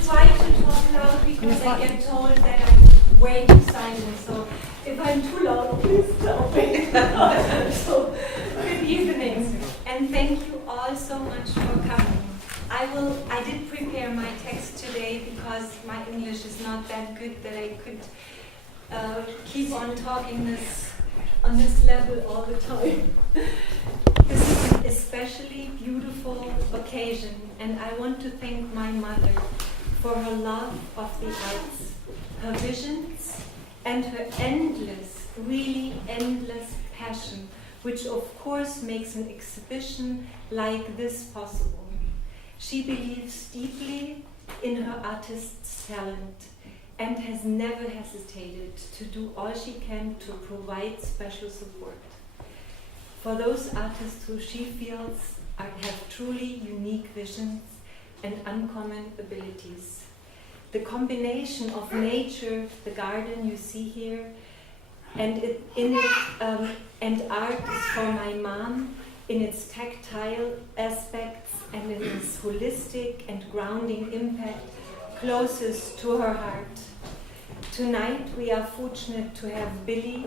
try to talk loud because I get told that I'm way too silent. So if I'm too loud, please tell me. So good evening, and thank you all so much for coming. I did prepare my text today because my English is not that good that I could keep on talking on this level all the time. This is an especially beautiful occasion, and I want to thank my mother for her love of the arts, her visions, and her endless, really endless passion, which of course makes an exhibition like this possible. She believes deeply in her artist's talent and has never hesitated to do all she can to provide special support for those artists who she feels have truly unique visions and uncommon abilities. The combination of nature, the garden you see here, and art is for my mom in its tactile aspects and in its holistic and grounding impact closest to her heart. Tonight we are fortunate to have Billy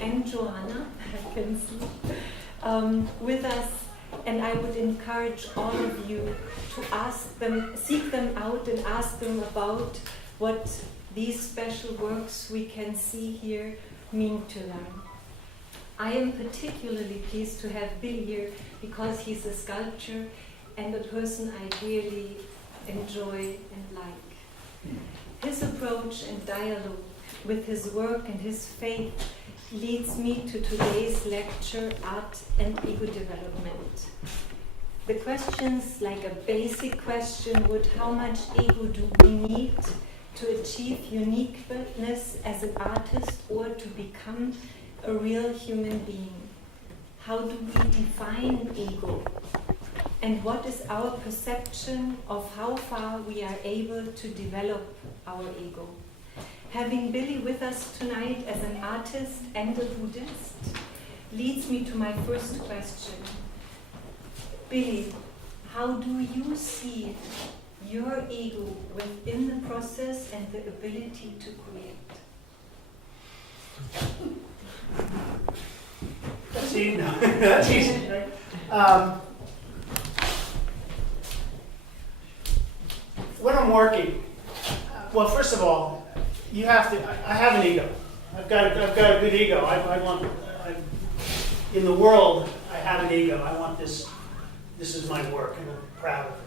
and Joanna, I can see, with us, and I would encourage all of you to seek them out and ask them about what these special works we can see here mean to them. I am particularly pleased to have Billy here because he's a sculptor and a person I really enjoy and like. His approach and dialogue with his work and his faith leads me to today's lecture, Art and Ego Development. The questions, like a basic question, would how much ego do we need to achieve uniqueness as an artist or to become a real human being? How do we define ego? And what is our perception of how far we are able to develop our ego? Having Billy with us tonight as an artist and a Buddhist leads me to my first question. Billy, how do you see your ego within the process and the ability to create? That's easy. No, that's easy, right? When I'm working, well, first of all, I have an ego. I've got a good ego. In the world, I have an ego. I want this is my work, and I'm proud of it.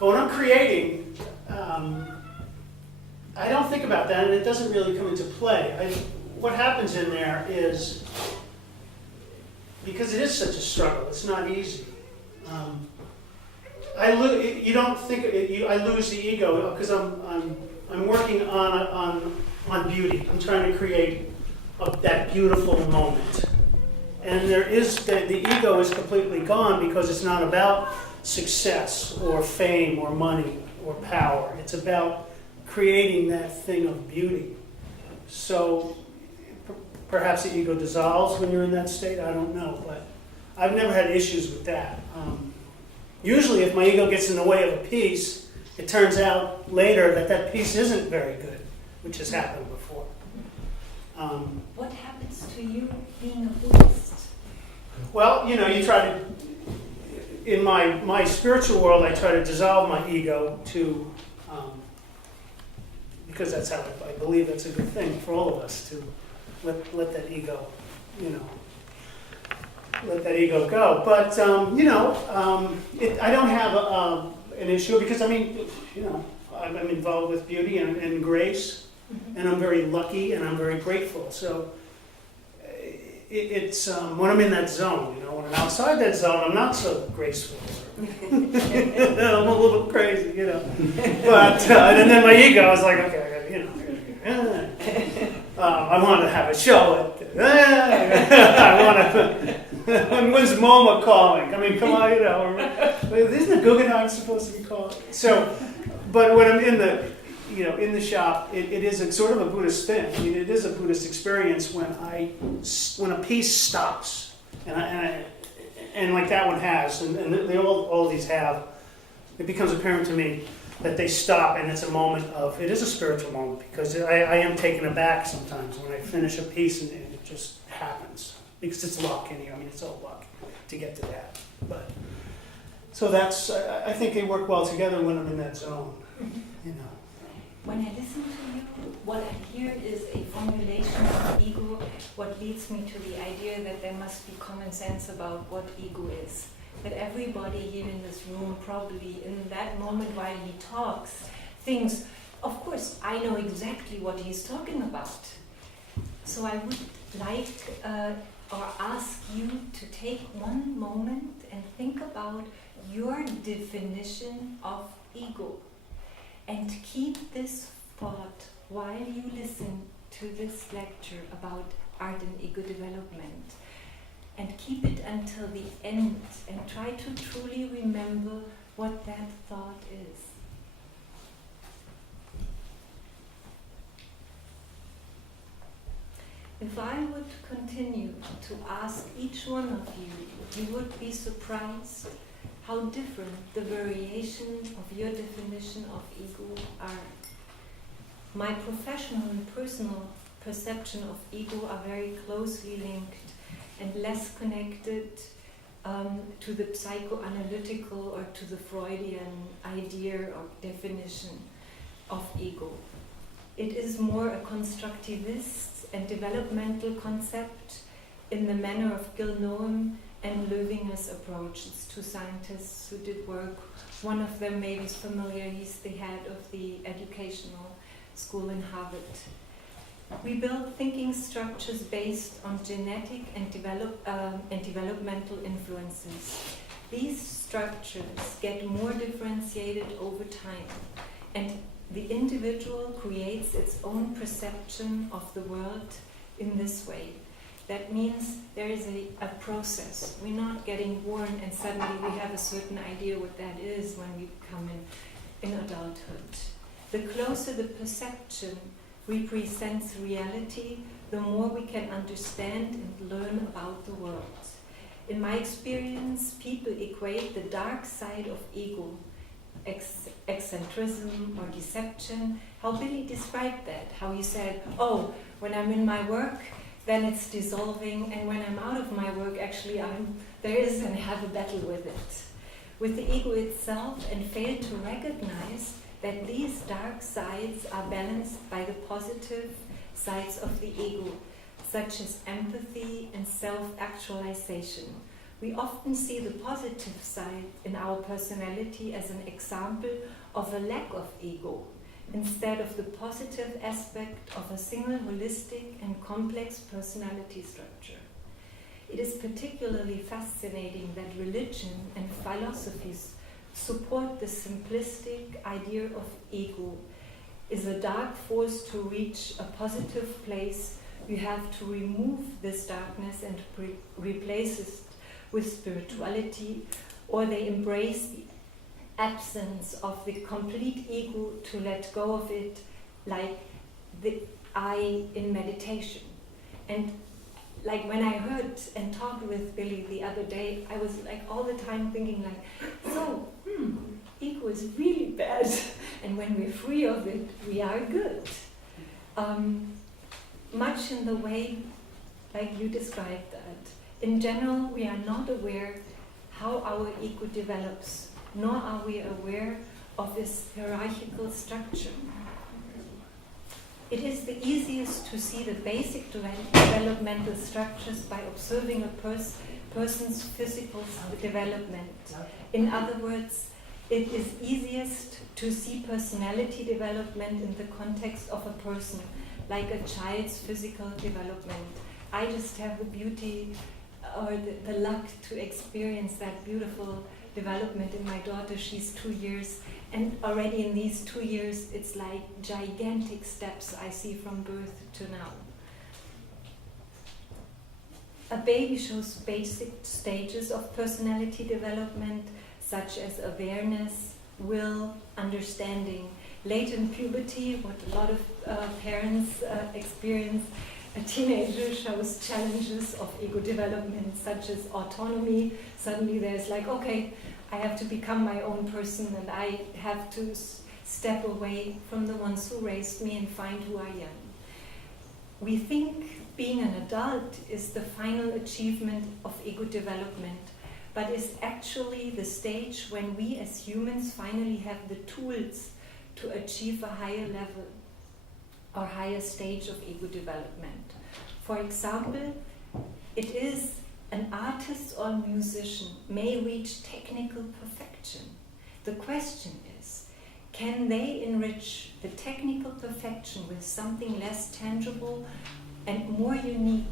But when I'm creating, I don't think about that, and it doesn't really come into play. What happens in there is, because it is such a struggle, it's not easy. I lose the ego because I'm working on beauty. I'm trying to create that beautiful moment, and the ego is completely gone because it's not about success or fame or money or power. It's about creating that thing of beauty. So perhaps the ego dissolves when you're in that state. I don't know, but I've never had issues with that. Usually if my ego gets in the way of a piece, it turns out later that piece isn't very good, which has happened before. What happens to you being a Buddhist? Well, you try to, in my spiritual world, I try to dissolve my ego to, because that's how I believe that's a good thing for all of us to let that ego, let that ego go. But, I don't have an issue because, I'm involved with beauty and grace, and I'm very lucky and I'm very grateful. So it's when I'm in that zone, when I'm outside that zone, I'm not so graceful. I'm a little bit crazy, But, and then my ego is like, okay, I want to have a show. I want to. When's MoMA calling? I mean, come on, Isn't the Guggenheim supposed to be calling? So, but when I'm in the shop, it is a sort of a Buddhist thing. I mean, it is a Buddhist experience when a piece stops, and like that one has, and they all these have. It becomes apparent to me that they stop, and it's a moment of, it is a spiritual moment, because I am taken aback sometimes when I finish a piece and it just happens. Because it's luck, and I mean, it's all luck to get to that. But so that's, I think they work well together when I'm in that zone, you know. When I listen to you, what I hear is a formulation of ego, what leads me to the idea that there must be common sense about what ego is. That everybody here in this room probably in that moment while he talks thinks, of course, I know exactly what he's talking about. So I would like or ask you to take one moment and think about your definition of ego. And keep this thought while you listen to this lecture about art and ego development. And keep it until the end and try to truly remember what that thought is. If I would continue to ask each one of you, you would be surprised how different the variations of your definition of ego are. My professional and personal perception of ego are very closely linked and less connected to the psychoanalytical or to the Freudian idea or definition of ego. It is more a constructivist and developmental concept in the manner of Gil Noam and Löwinger's approaches to scientists who did work. One of them maybe is familiar, he's the head of the educational school in Harvard. We build thinking structures based on genetic and developmental influences. These structures get more differentiated over time, and the individual creates its own perception of the world in this way. That means there is a process. We're not getting born and suddenly we have a certain idea what that is when we become in adulthood. The closer the perception represents reality, the more we can understand and learn about the world. In my experience, people equate the dark side of ego, eccentricism or deception. How Billy described that, how he said, oh, when I'm in my work, then it's dissolving, and when I'm out of my work, actually there is and have a battle with it, with the ego itself, and fail to recognize that these dark sides are balanced by the positive sides of the ego, such as empathy and self-actualization. We often see the positive side in our personality as an example of a lack of ego, instead of the positive aspect of a single holistic and complex personality structure. It is particularly fascinating that religion and philosophies support the simplistic idea of ego. Is a dark force to reach a positive place, you have to remove this darkness and replace it with spirituality, or they embrace the absence of the complete ego to let go of it, like the I in meditation. And like when I heard and talked with Billy the other day, I was like all the time thinking like, so, ego is really bad, and when we're free of it, we are good. Much in the way like you described that. In general, we are not aware how our ego develops, nor are we aware of its hierarchical structure. It is the easiest to see the basic developmental structures by observing a person's physical development. In other words, it is easiest to see personality development in the context of a person, like a child's physical development. I just have the beauty or the luck to experience that beautiful development in my daughter. She's 2 years, and already in these 2 years it's like gigantic steps I see from birth to now. A baby shows basic stages of personality development such as awareness, will, understanding. Later in puberty, what a lot of parents experience, a teenager shows challenges of ego development such as autonomy. Suddenly there's like, okay, I have to become my own person and I have to step away from the ones who raised me and find who I am. We think being an adult is the final achievement of ego development, but is actually the stage when we as humans finally have the tools to achieve a higher level or higher stage of ego development. For example, it is an artist or musician may reach technical perfection. The question is, can they enrich the technical perfection with something less tangible and more unique,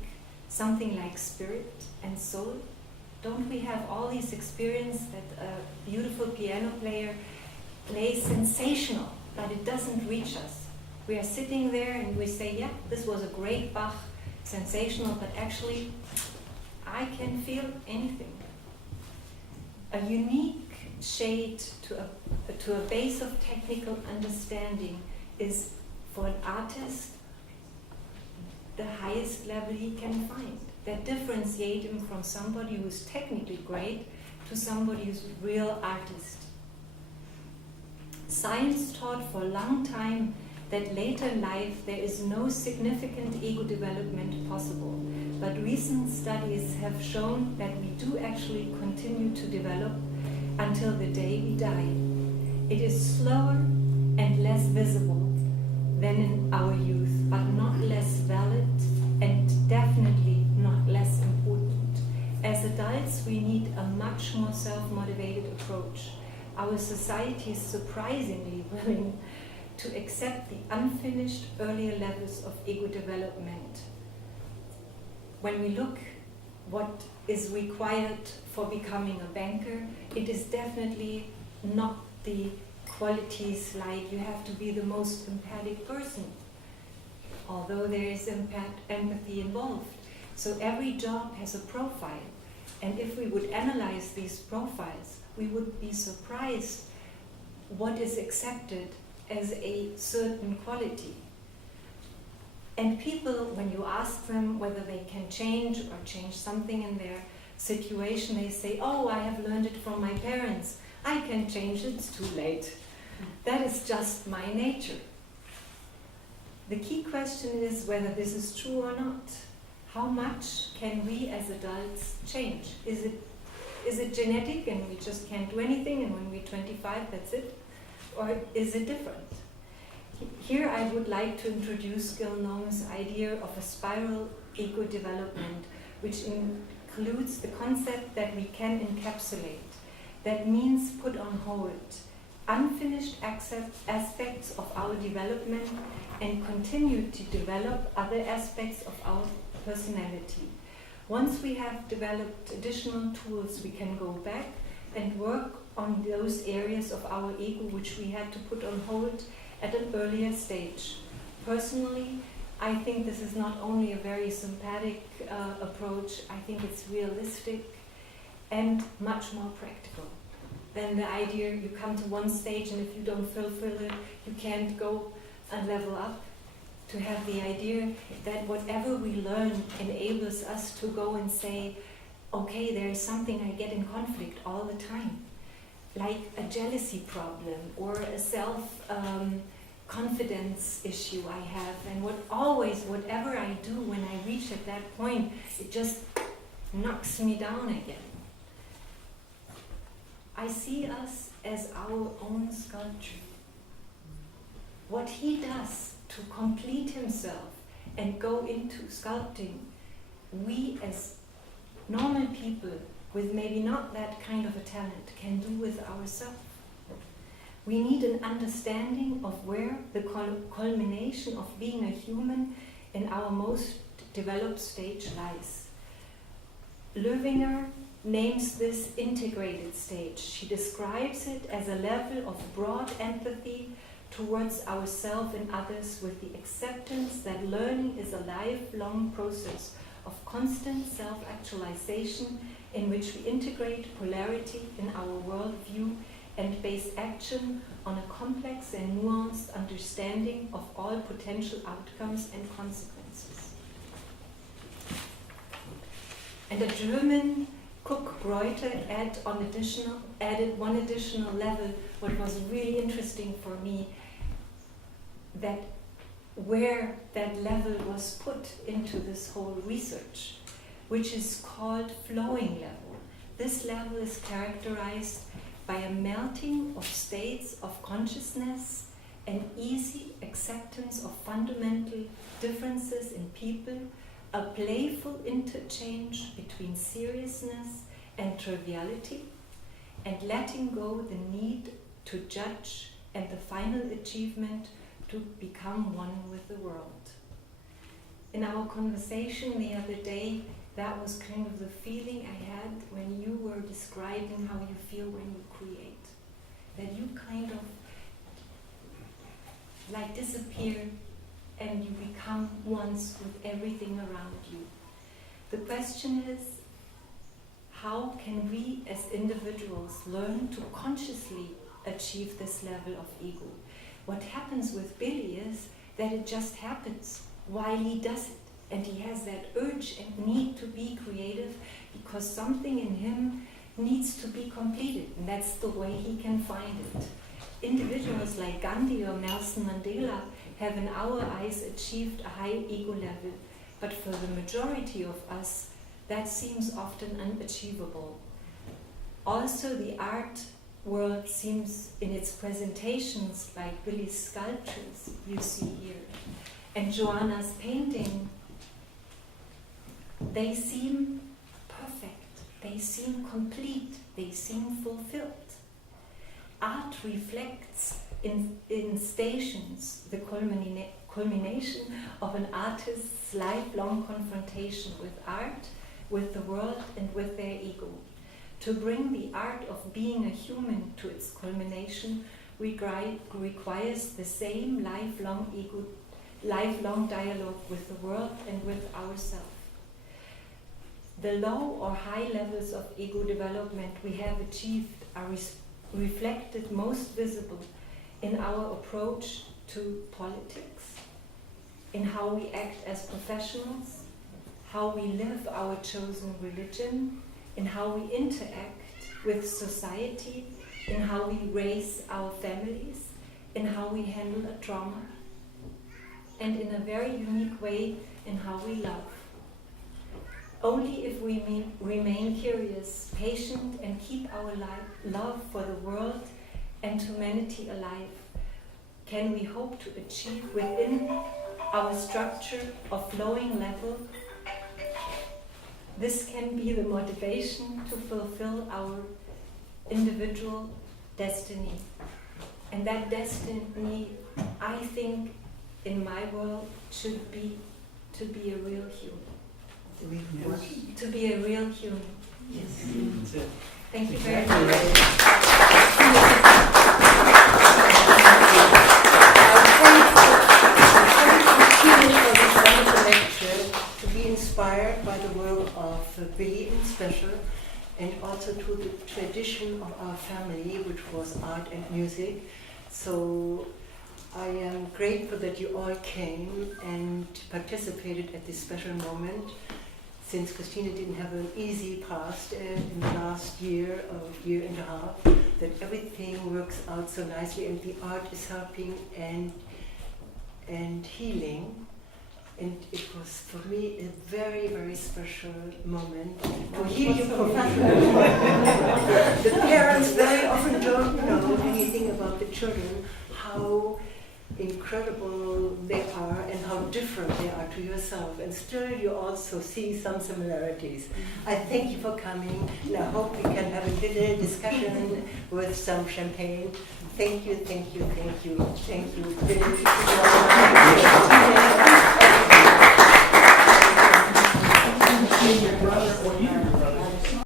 something like spirit and soul? Don't we have all these experiences that a beautiful piano player plays sensational, but it doesn't reach us? We are sitting there and we say, yeah, this was a great Bach, sensational, but actually I can feel anything. A unique shade to a base of technical understanding is, for an artist, the highest level he can find. That differentiate him from somebody who's technically great to somebody who's a real artist. Science taught for a long time that later in life there is no significant ego development possible, but recent studies have shown that we do actually continue to develop until the day we die. It is slower and less visible than in our youth, but not less valid and definitely not less important. As adults, we need a much more self-motivated approach. Our society is surprisingly willing to accept the unfinished earlier levels of ego development. When we look what is required for becoming a banker, it is definitely not the qualities like you have to be the most empathic person, although there is empathy involved. So every job has a profile, and if we would analyze these profiles, we would be surprised what is accepted as a certain quality. And people, when you ask them whether they can change or change something in their situation, they say, oh, I have learned it from my parents. I can change it, it's too late. That is just my nature. The key question is whether this is true or not. How much can we as adults change? Is it genetic and we just can't do anything, and when we're 25, that's it? Or is it different? Here I would like to introduce Gil Nome's idea of a spiral ego development, which includes the concept that we can encapsulate. That means put on hold unfinished aspects of our development and continue to develop other aspects of our personality. Once we have developed additional tools, we can go back and work on those areas of our ego which we had to put on hold at an earlier stage. Personally, I think this is not only a very sympathetic approach, I think it's realistic and much more practical than the idea you come to one stage and if you don't fulfill it, you can't go and level up. To have the idea that whatever we learn enables us to go and say, okay, there is something I get in conflict all the time, like a jealousy problem or a self-confidence issue I have, and whatever I do when I reach at that point, it just knocks me down again. I see us as our own sculpture. What he does to complete himself and go into sculpting, we as normal people with maybe not that kind of a talent can do with ourselves. We need an understanding of where the culmination of being a human in our most developed stage lies. Löwinger names this integrated stage. She describes it as a level of broad empathy towards ourselves and others, with the acceptance that learning is a lifelong process of constant self-actualization in which we integrate polarity in our worldview and base action on a complex and nuanced understanding of all potential outcomes and consequences. And a German Cook-Greuter added one additional level, what was really interesting for me, that where that level was put into this whole research, which is called flowing level. This level is characterized by a melting of states of consciousness and easy acceptance of fundamental differences in people, a playful interchange between seriousness and triviality, and letting go the need to judge and the final achievement to become one with the world. In our conversation the other day, that was kind of the feeling I had when you were describing how you feel when you create. That you kind of like disappear and you become once with everything around you. The question is, how can we as individuals learn to consciously achieve this level of ego? What happens with Billy is that it just happens while he does it. And he has that urge and need to be creative because something in him needs to be completed. And that's the way he can find it. Individuals like Gandhi or Nelson Mandela have in our eyes achieved a high ego level. But for the majority of us, that seems often unachievable. Also, the art world seems in its presentations, like Billy's sculptures you see here, and Joanna's painting, they seem perfect, they seem complete, they seem fulfilled. Art reflects in stations the culmination of an artist's lifelong confrontation with art, with the world, and with their ego. To bring the art of being a human to its culmination requires the same lifelong dialogue with the world and with ourselves. The low or high levels of ego development we have achieved are reflected most visible in our approach to politics, in how we act as professionals, how we live our chosen religion, in how we interact with society, in how we raise our families, in how we handle a trauma, and in a very unique way in how we love. Only if we remain curious, patient, and keep our love for the world and humanity alive, can we hope to achieve within our structure of flowing level. This can be the motivation to fulfill our individual destiny. And that destiny, I think, in my world, should be to be a real human. Yes. To be a real human. Yes. That's it. Thank you very much. To be inspired by the work of Billy in special, and also to the tradition of our family, which was art and music. So I am grateful that you all came and participated at this special moment, since Christina didn't have an easy past in the last year and a half, that everything works out so nicely and the art is helping and healing. And it was for me a very, very special moment to hear you professionally. The parents very often don't know anything about the children, how incredible they are and how different they are to yourself, and still you also see some similarities. I thank you for coming, and I hope we can have a little discussion with some champagne. Thank you, thank you, thank you, thank you.